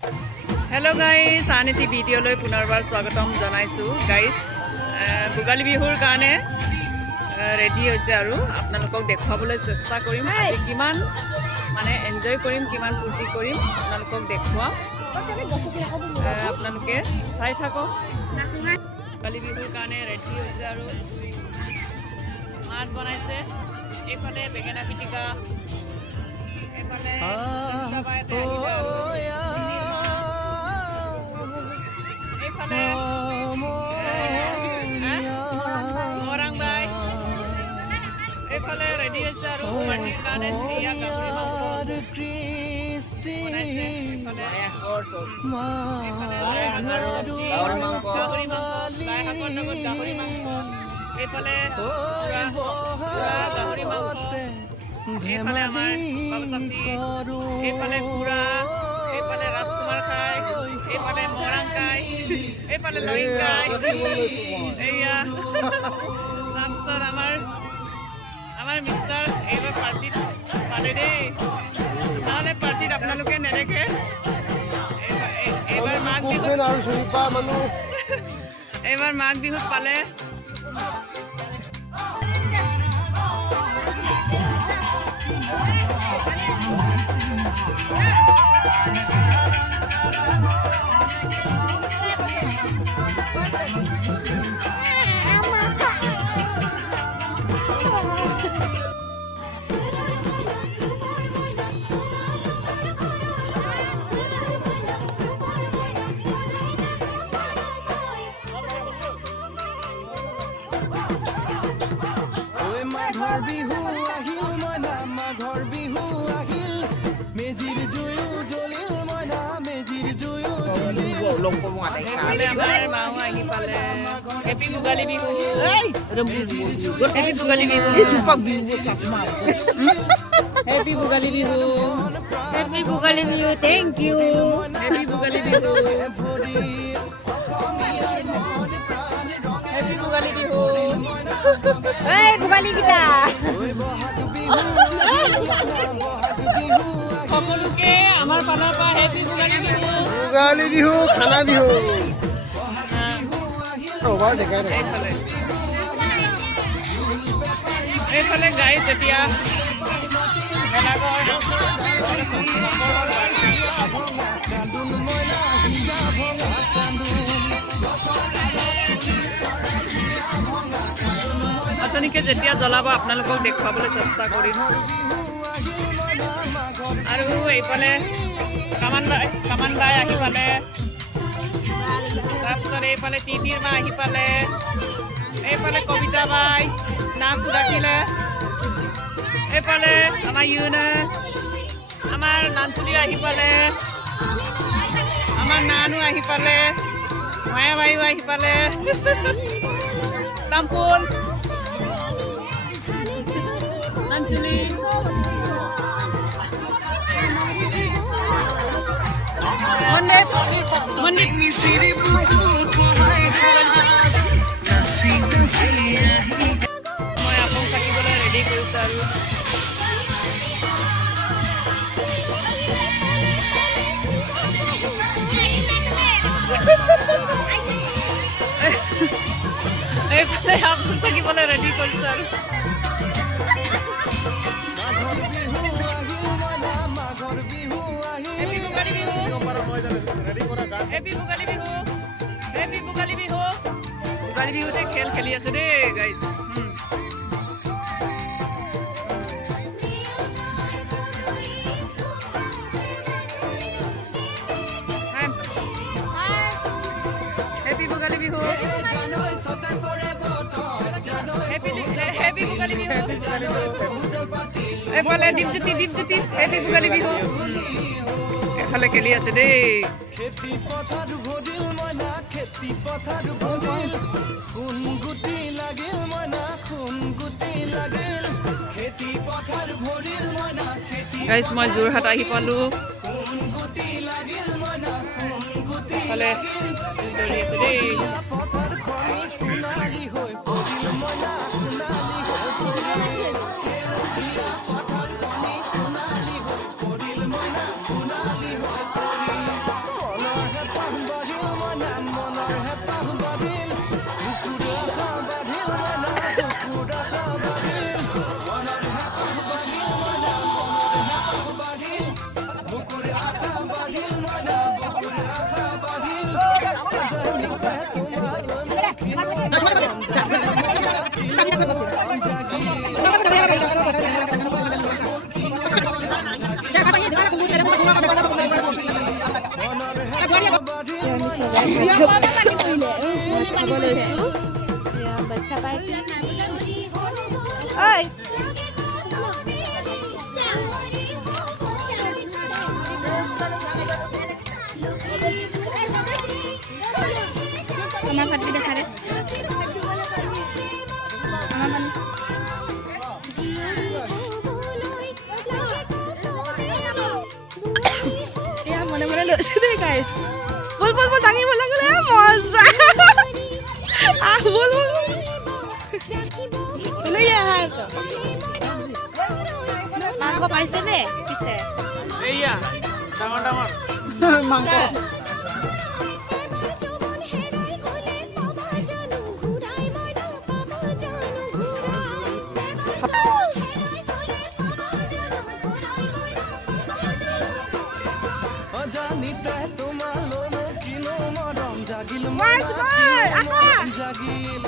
Hello guys, Aniti video loi punarbar swagatam janaisu guys. Bugali bihur kane ready hoise aru apnalokok dekhwabole chesta korim kiman mane enjoy korim kiman furti korim apnalokok dekhwa apnaloke sai thako bugali bihur kane ready hoise aru maat banaise efale begena pitika efale orang baik. Efale ready aja ru party kane dia gahuri mangko. Efale gahuri mangko. Efale amar babasati. Efale pura. Efale rajkumar khai. Efale morang khai. Efale loin khai. Eya. Samsar amar mister এবার party পারে রে তাহলে পার্টির আপনালোকে নেদেখে এবার মাঘ বিহুত আর শুনিবা মানু এবার মাঘ বিহুত পালে মাঘৰ বিহু আহিল মইনা মাঘৰ বিহু আহিল মেজিৰ জুয়ো জ্বলিল মইনা মেজিৰ জুয়ো জ্বলিল এইফালে আমাৰ মাও আহি পালে happy Bhogali Bihu happy Bhogali Bihu happy Bhogali Bihu happy Bhogali Bihu thank you happy Bhogali Bihu happy Bhogali Bihu এই ভোগালী গীতা সকলোকে আমাৰ ফালৰ পৰা হেপি ভোগালী বিহু ভোগালী বিহু খানা বিহু এইফালে গাইজ এতিয়া আঁচনিকে যেতিয়া জ্বলাব আপোনালোকক দেখুৱাবলৈ চেষ্টা কৰিম আৰু এইফালে কামান বাই আহি পালে তাৰপিছত এইফালে টিটিৰ মা আহি পালে এইফালে কবিতা বাই নামটো ৰাখিলে এইফালে আমাৰ ইউনা আমাৰ নানচুলি আহি পালে আমাৰ নানু আহি পালে মায়া বায়ু আহি পালে তামপুল নানচুলি মন্দিৰ মই আপং থাকিবলৈ ৰেডি কৰিছোঁ আৰু এইফালে আপং থাকিবলৈ ৰেডি কৰিছোঁ আৰু হেপি ভোগালী বিহু হেপি ভোগালী বিহু ভোগালী বিহুতে খেল খেলি আছে দেই guys happy Bhogali Bihu happy Bhogali Bihu এইফালে দীপজ্যোতি হেপি ভোগালী বিহু এফালে খেলি আছে দেই খেতি পথাৰ ভৰিল মইনা খেতি পথাৰ ভৰিল খুন গুটি লাগিল মইনা খুন গুটি লাগিল খেতি পথাৰ ভৰিল মইনা খেতি গাইজ মই যোৰহাট আহি পালো খুন গুটি লাগিল মইনা খুন গুটি এফালে দৌৰি আছে দেই পথাৰ খনি সোণালী হৈ পৰিল মইনা সোণালী হৈ পৰিল পথাৰ খনি সোণালী হৈ পৰিল মইনা সোণালী হৈ পৰিল খাব লৈছোঁ বাচ্চা পাৰ্টি ঐ আমার ভাতটি দেখা রে আমার এয়া মনে মনে লৈছো দেই গাইছ বল বল বল দাঙিব লাগিলে মজা বল বল লৈ আহা মাংস পাইছে নে পিছে এইয়া ডাঙৰ ডাঙৰ মাংস অজানিতে তোমালৈ কিনো মৰম জাগিল জাগিল